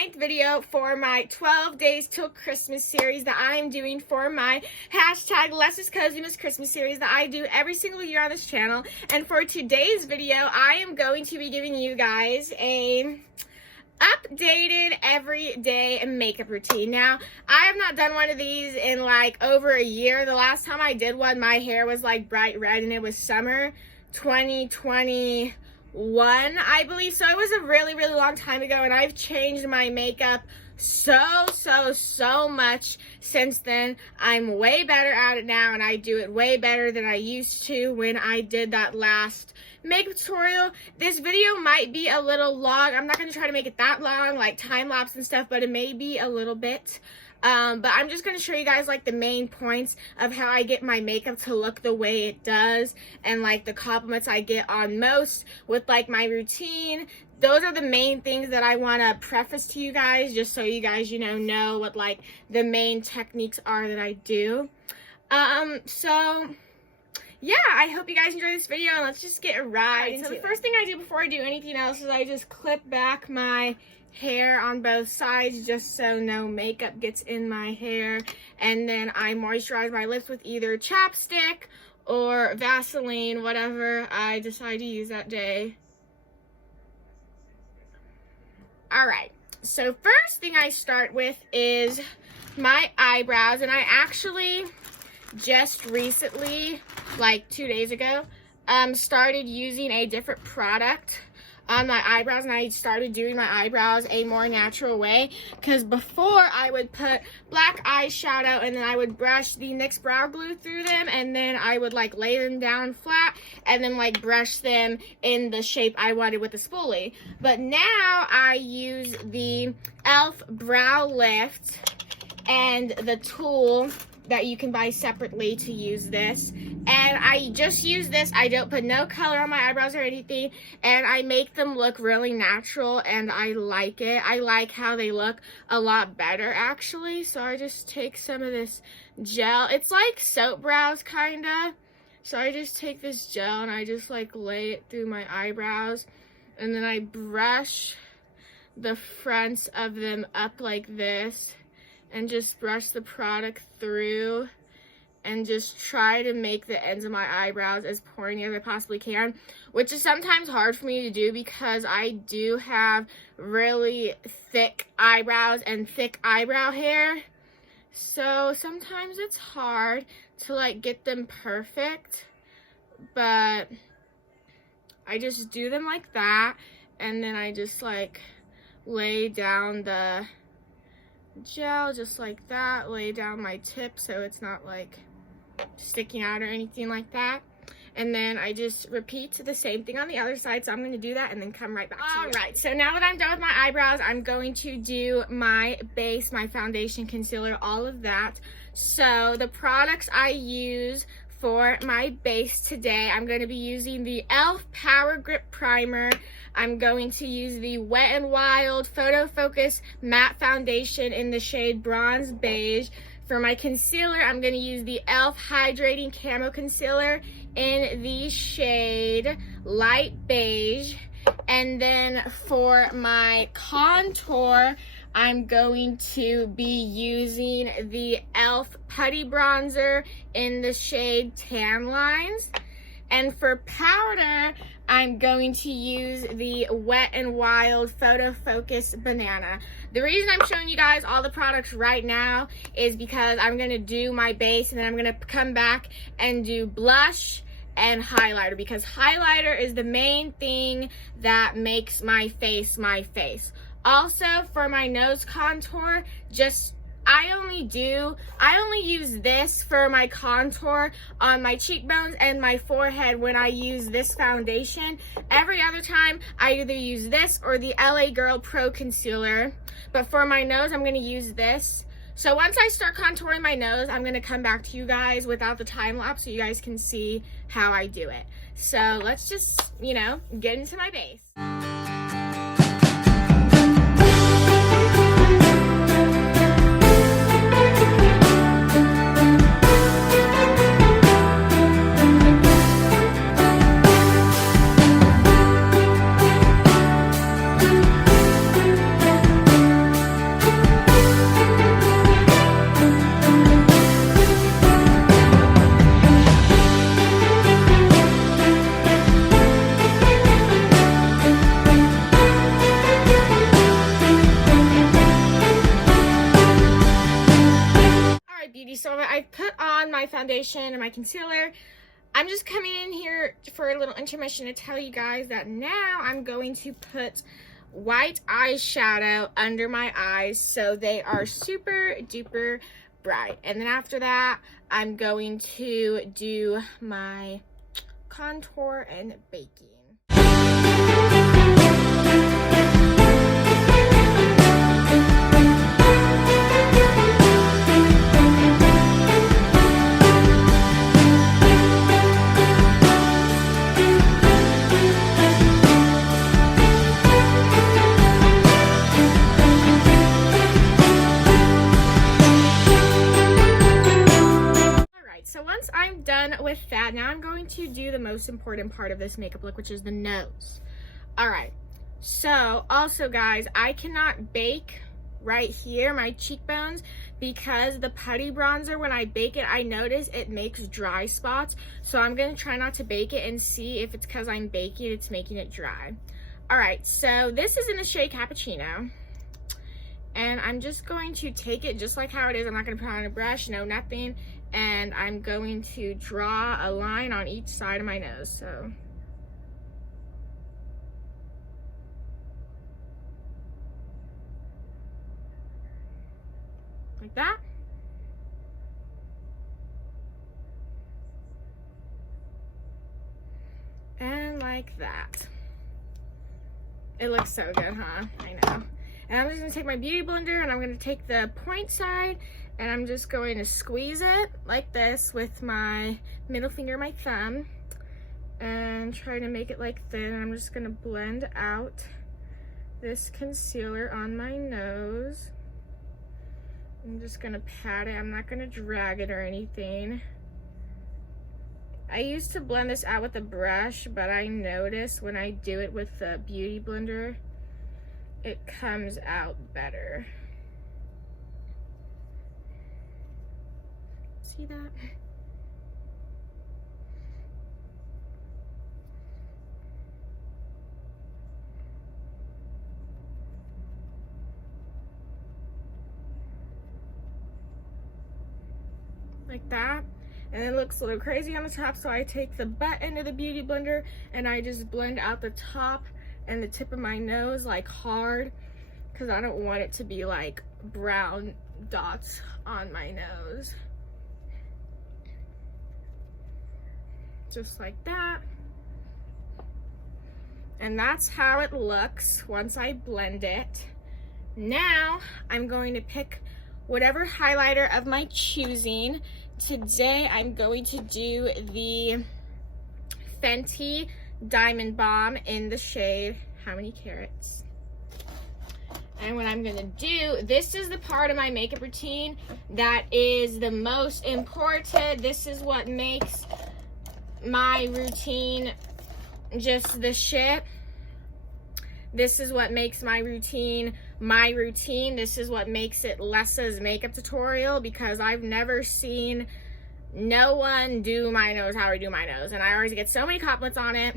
9th video for my 12 days till Christmas series that I am doing for my hashtag Lessa's Coziness Christmas series that I do every single year on this channel. And for today's video, I am going to be giving you guys a updated everyday makeup routine. Now, I have not done one of these in like over a year. The last time I did one, my hair was like bright red and it was summer 2021, I believe. So it was a really long time ago, and I've changed my makeup so much since then. I'm way better at it now, and I do it way better than I used to when I did that last makeup tutorial. This video might be a little long. I'm not going to try to make it that long, like time lapse and stuff, but it may be a little bit. But I'm just going to show you guys like the main points of how I get my makeup to look the way it does, and like the compliments I get on most with like my routine. Those are the main things that I want to preface to you guys, just so you guys, know what like the main techniques are that I do. So yeah, I hope you guys enjoy this video, and let's just get right into it. So the first thing I do before I do anything else is I just clip back my hair on both sides just so no makeup gets in my hair, and then I moisturize my lips with either chapstick or Vaseline, whatever I decide to use that day. Alright, so first thing I start with is my eyebrows, and I actually just recently, like 2 days ago, started using a different product on my eyebrows, and I started doing my eyebrows a more natural way, because before I would put black eyeshadow and then I would brush the NYX brow glue through them, and then I would like lay them down flat and then like brush them in the shape I wanted with the spoolie. But now I use the e.l.f. brow lift and the tool that you can buy separately to use this, and I just use this. I don't put no color on my eyebrows or anything, and I make them look really natural, and I like it. I like how they look a lot better actually. So I just take some of this gel. It's like soap brows kinda. So I just take this gel and I just like lay it through my eyebrows, and then I brush the fronts of them up like this, and just brush the product through and just try to make the ends of my eyebrows as pointy as I possibly can, which is sometimes hard for me to do because I do have really thick eyebrows and thick eyebrow hair. So sometimes it's hard to like get them perfect, but I just do them like that, and then I just like lay down the gel just like that, lay down my tip so it's not like sticking out or anything like that, and then I just repeat the same thing on the other side. So I'm going to do that and then come right back to you. Alright, so now that I'm done with my eyebrows, I'm going to do my base, my foundation, concealer, all of that. So the products I use for my base today, I'm going to be using the e.l.f. Power Grip Primer. I'm going to use the Wet n Wild Photo Focus Matte Foundation in the shade Bronze Beige. For my concealer, I'm going to use the e.l.f. Hydrating Camo Concealer in the shade Light Beige. And then for my contour, I'm going to be using the e.l.f. Putty Bronzer in the shade Tan Lines. And for powder, I'm going to use the Wet n Wild Photo Focus Banana. The reason I'm showing you guys all the products right now is because I'm going to do my base, and then I'm going to come back and do blush and highlighter, because highlighter is the main thing that makes my face my face. Also, for my nose contour, I only use this for my contour on my cheekbones and my forehead when I use this foundation. Every other time, I either use this or the LA Girl Pro Concealer. But for my nose, I'm going to use this. So once I start contouring my nose, I'm going to come back to you guys without the time lapse so you guys can see how I do it. So let's just, get into my base. beauty. So I put on my foundation and my concealer. I'm just coming in here for a little intermission to tell you guys that now I'm going to put white eyeshadow under my eyes so they are super duper bright. And then after that, I'm going to do my contour and baking. So once I'm done with that, now I'm going to do the most important part of this makeup look, which is the nose. Alright, so also guys, I cannot bake right here, my cheekbones, because the putty bronzer, when I bake it, I notice it makes dry spots. So I'm going to try not to bake it and see if it's because I'm baking it's making it dry. Alright, so this is in the shade Cappuccino. And I'm just going to take it just like how it is. I'm not going to put on a brush, no nothing. And I'm going to draw a line on each side of my nose, so. Like that. And like that. It looks so good, huh? I know. And I'm just gonna take my beauty blender and I'm gonna take the point side and I'm just going to squeeze it like this with my middle finger and my thumb and try to make it like thin. I'm just gonna blend out this concealer on my nose. I'm just gonna pat it. I'm not gonna drag it or anything. I used to blend this out with a brush, but I noticed when I do it with the beauty blender, it comes out better. See that? Like that. And it looks a little crazy on the top, so I take the butt end of the beauty blender and I just blend out the top and the tip of my nose like hard, because I don't want it to be like brown dots on my nose. Just like that. And that's how it looks once I blend it. Now I'm going to pick whatever highlighter of my choosing. Today I'm going to do the Fenty Diamond Bomb in the shade How Many Carats. And what I'm gonna do, this is the part of my makeup routine that is the most important. This is what makes my routine just the shit. This is what makes my routine my routine. This is what makes it Lessa's makeup tutorial, because I've never seen no one do my nose how I do my nose, and I always get so many compliments on it.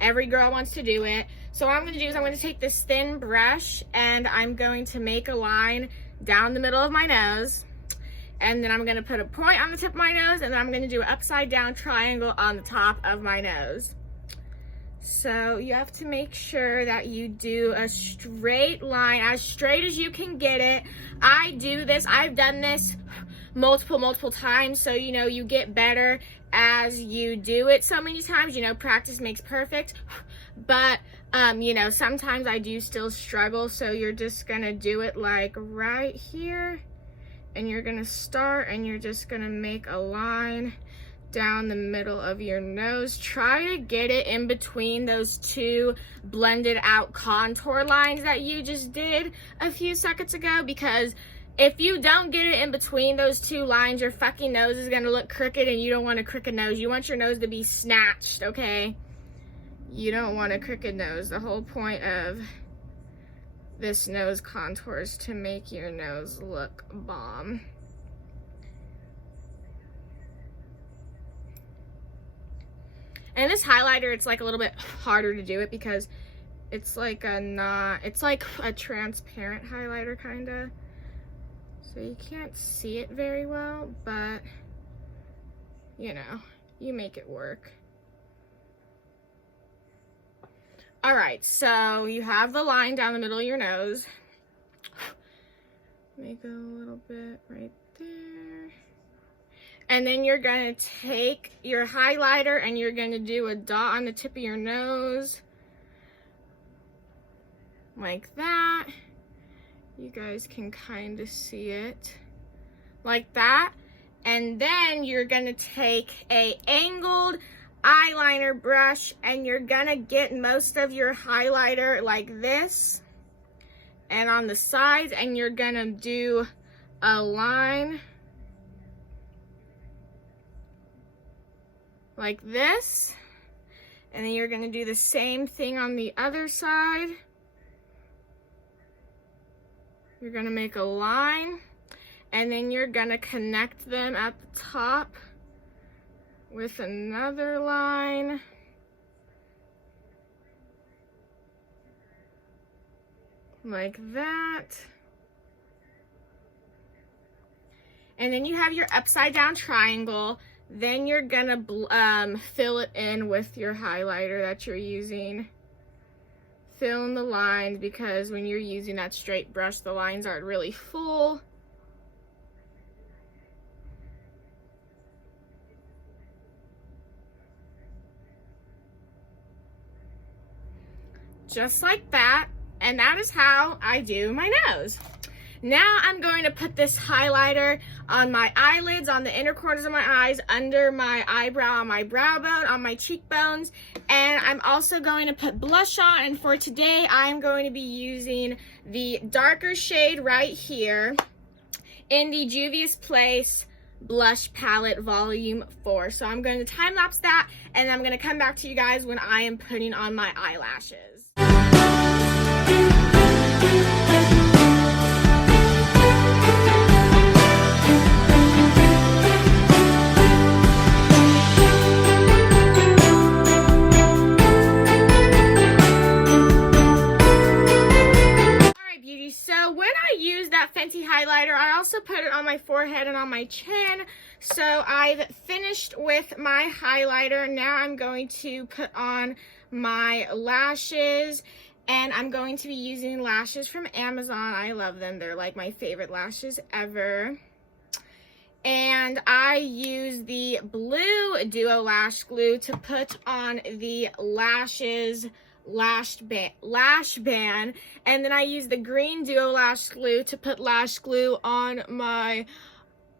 Every girl wants to do it. So what I'm going to do is I'm going to take this thin brush and I'm going to make a line down the middle of my nose, and then I'm going to put a point on the tip of my nose, and then I'm going to do an upside down triangle on the top of my nose. So you have to make sure that you do a straight line, as straight as you can get it. I do this, I've done this multiple times, so you know, you get better as you do it so many times. You know, practice makes perfect. But you know, sometimes I do still struggle, so you're just gonna do it like right here, and you're gonna start and you're just gonna make a line down the middle of your nose. Try to get it in between those two blended out contour lines that you just did a few seconds ago, because if you don't get it in between those two lines, your fucking nose is gonna look crooked, and you don't want a crooked nose. You want your nose to be snatched, okay? You don't want a crooked nose. The whole point of this nose contour is to make your nose look bomb. And this highlighter, it's like a little bit harder to do it because it's like a transparent highlighter kinda. So you can't see it very well, but you know, you make it work. All right, so you have the line down the middle of your nose. Make a little bit right there. And then you're gonna take your highlighter and you're gonna do a dot on the tip of your nose. Like that. You guys can kind of see it. Like that. And then you're gonna take a angled eyeliner brush and you're gonna get most of your highlighter like this and on the sides, and you're gonna do a line like this, and then you're gonna do the same thing on the other side. You're gonna make a line, and then you're gonna connect them at the top with another line. Like that. And then you have your upside down triangle. Then you're gonna fill it in with your highlighter that you're using. Fill in the lines, because when you're using that straight brush, the lines aren't really full. Just like that. And that is how I do my nose. Now I'm going to put this highlighter on my eyelids, on the inner corners of my eyes, under my eyebrow, on my brow bone, on my cheekbones. And I'm also going to put blush on. And for today, I'm going to be using the darker shade right here in the Juvia's Place Blush Palette Volume 4. So I'm going to time lapse that, and I'm going to come back to you guys when I am putting on my eyelashes. So when I use that Fenty highlighter, I also put it on my forehead and on my chin. So I've finished with my highlighter. Now I'm going to put on my lashes, and I'm going to be using lashes from Amazon. I love them. They're like my favorite lashes ever. And I use the blue Duo Lash Glue to put on the lashes lash band, and then I use the green Duo Lash Glue to put lash glue on my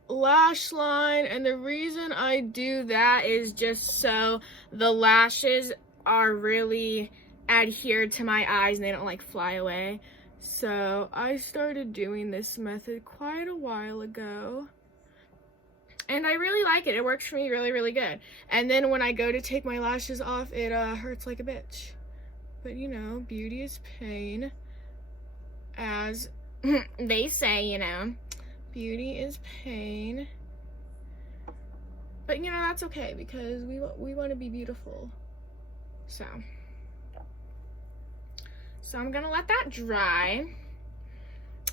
lash line. And the reason I do that is just so the lashes are really adhered to my eyes and they don't like fly away. So I started doing this method quite a while ago, and I really like it. It works for me really, really good. And then when I go to take my lashes off, it hurts like a bitch. But you know, beauty is pain, as they say, you know. Beauty is pain. But you know, that's okay, because we want to be beautiful. So I'm gonna let that dry.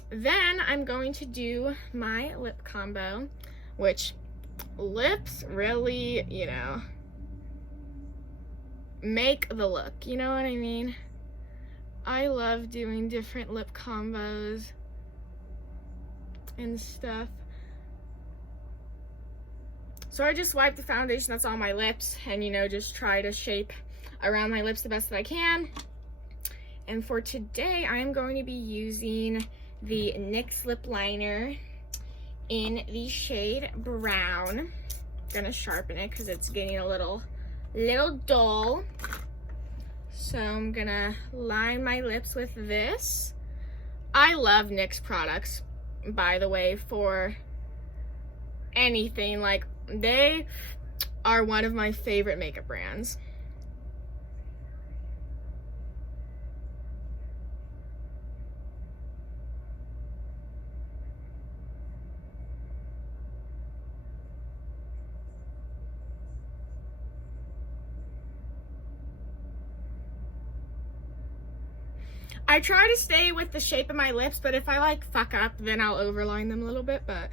Then I'm going to do my lip combo, which lips really, you know, make the look, you know what I mean? I love doing different lip combos and stuff. So I just wipe the foundation that's on my lips and, you know, just try to shape around my lips the best that I can. And for today, I'm going to be using the NYX lip liner in the shade Brown. I'm gonna sharpen it because it's getting a little dull. So I'm gonna line my lips with this. I love NYX products, by the way, for anything. Like, they are one of my favorite makeup brands. I try to stay with the shape of my lips, but if I like fuck up, then I'll overline them a little bit, but.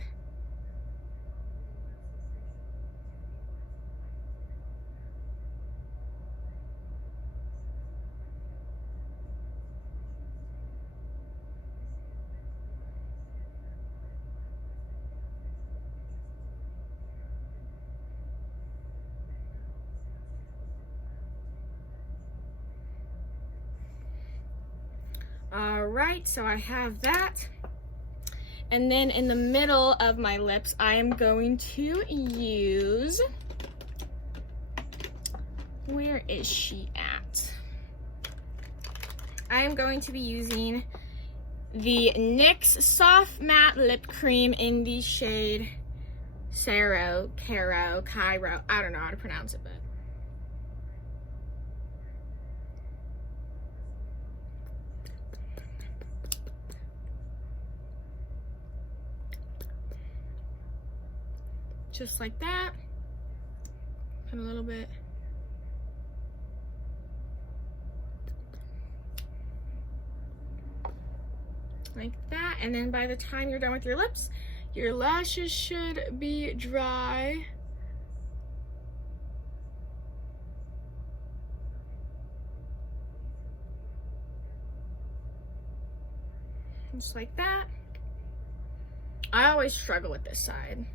Alright, so I have that. And then in the middle of my lips, I am going to use, where is she at? I am going to be using the NYX Soft Matte Lip Cream in the shade Cairo, I don't know how to pronounce it, but. Just like that. Put a little bit. Like that. And then by the time you're done with your lips, your lashes should be dry. Just like that. I always struggle with this side.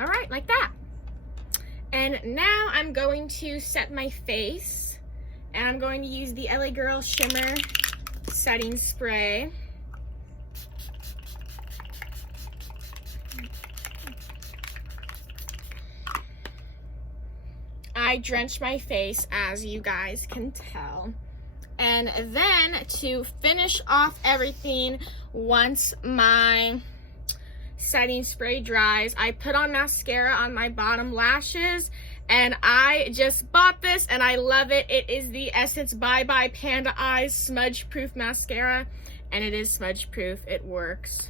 All right, like that. And now I'm going to set my face, and I'm going to use the LA Girl Shimmer Setting Spray. I drenched my face, as you guys can tell. And then to finish off everything, once my setting spray dries, I put on mascara on my bottom lashes, and I just bought this and I love it. It is the Essence Bye Bye Panda Eyes Smudge Proof Mascara, and it is smudge proof. It works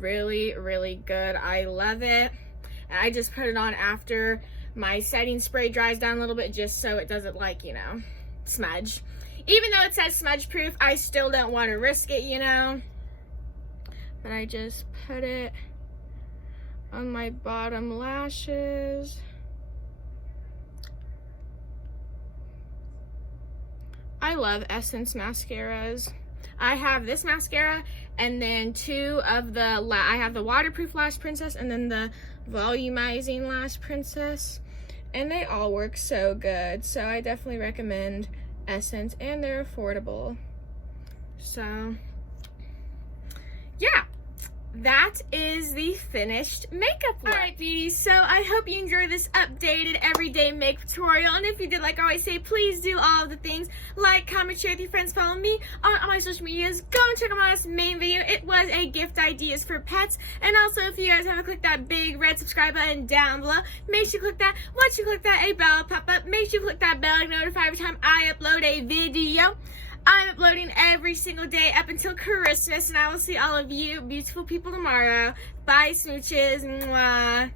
really, really good. I love it. And I just put it on after my setting spray dries down a little bit, just so it doesn't, like, you know, smudge. Even though it says smudge proof, I still don't want to risk it, you know. But I just put it on my bottom lashes. I love Essence mascaras. I have this mascara, and then two of the, I have the Waterproof Lash Princess and then the Volumizing Lash Princess. And they all work so good. So I definitely recommend Essence, and they're affordable. So, yeah. That is the finished makeup look. Alright, beauties, so I hope you enjoyed this updated everyday makeup tutorial, and if you did, like I always say, please do all of the things: like, comment, share with your friends, follow me on all my social medias, go and check out my last main video. It was a gift ideas for pets, and also if you guys haven't clicked that big red subscribe button down below, make sure you click that. Once you click that, a bell will pop up. Make sure you click that bell to notify every time I upload a video. I'm uploading every single day up until Christmas, and I will see all of you beautiful people tomorrow. Bye, smooches. Mwah.